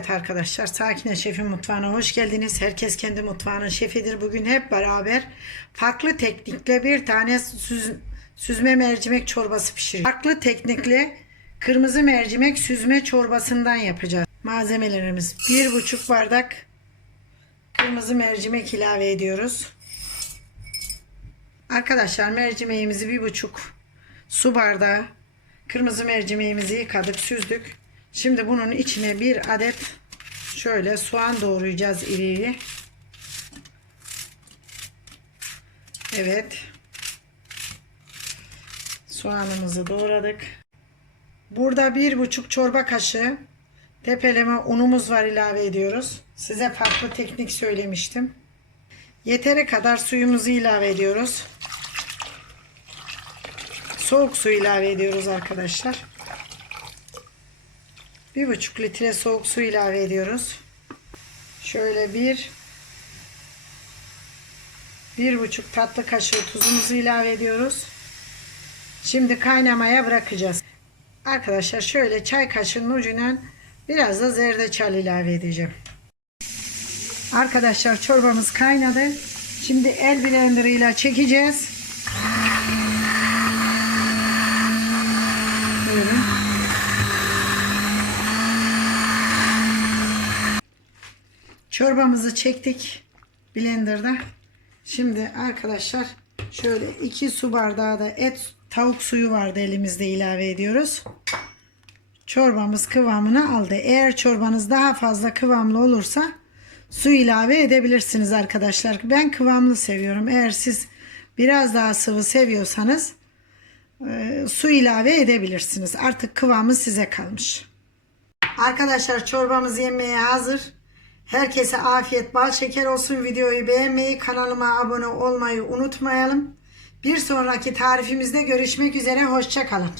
Evet arkadaşlar Sakine Şef'in mutfağına hoş geldiniz. Herkes kendi mutfağının şefidir. Bugün hep beraber farklı teknikle bir tane süz- süzme mercimek çorbası pişireceğiz. Farklı teknikle kırmızı mercimek süzme çorbasından yapacağız. Malzemelerimiz bir buçuk bardak kırmızı mercimek ilave ediyoruz. Arkadaşlar mercimeğimizi bir buçuk su bardağı kırmızı mercimeğimizi yıkadık süzdük. Şimdi bunun içine bir adet şöyle soğan doğrayacağız iri iri. Evet. Soğanımızı doğradık. Burada bir buçuk çorba kaşığı tepeleme unumuz var ilave ediyoruz. Size farklı teknik söylemiştim. Yeteri kadar suyumuzu ilave ediyoruz. Soğuk su ilave ediyoruz arkadaşlar. Bir buçuk litre soğuk su ilave ediyoruz. Şöyle bir bir buçuk tatlı kaşığı tuzumuzu ilave ediyoruz. Şimdi kaynamaya bırakacağız. Arkadaşlar şöyle çay kaşığının ucuna biraz da zerdeçal ilave edeceğim. Arkadaşlar çorbamız kaynadı. Şimdi el blenderıyla çekeceğiz. Çorbamızı çektik blenderda. Şimdi arkadaşlar şöyle iki su bardağı da et tavuk suyu vardı elimizde ilave ediyoruz. Çorbamız kıvamını aldı. Eğer çorbanız daha fazla kıvamlı olursa su ilave edebilirsiniz arkadaşlar. Ben kıvamlı seviyorum. Eğer siz biraz daha sıvı seviyorsanız e, su ilave edebilirsiniz. Artık kıvamı size kalmış. Arkadaşlar çorbamız yenmeye hazır. Herkese afiyet bal şeker olsun. Videoyu beğenmeyi, kanalıma abone olmayı unutmayalım. Bir sonraki tarifimizde görüşmek üzere. Hoşçakalın.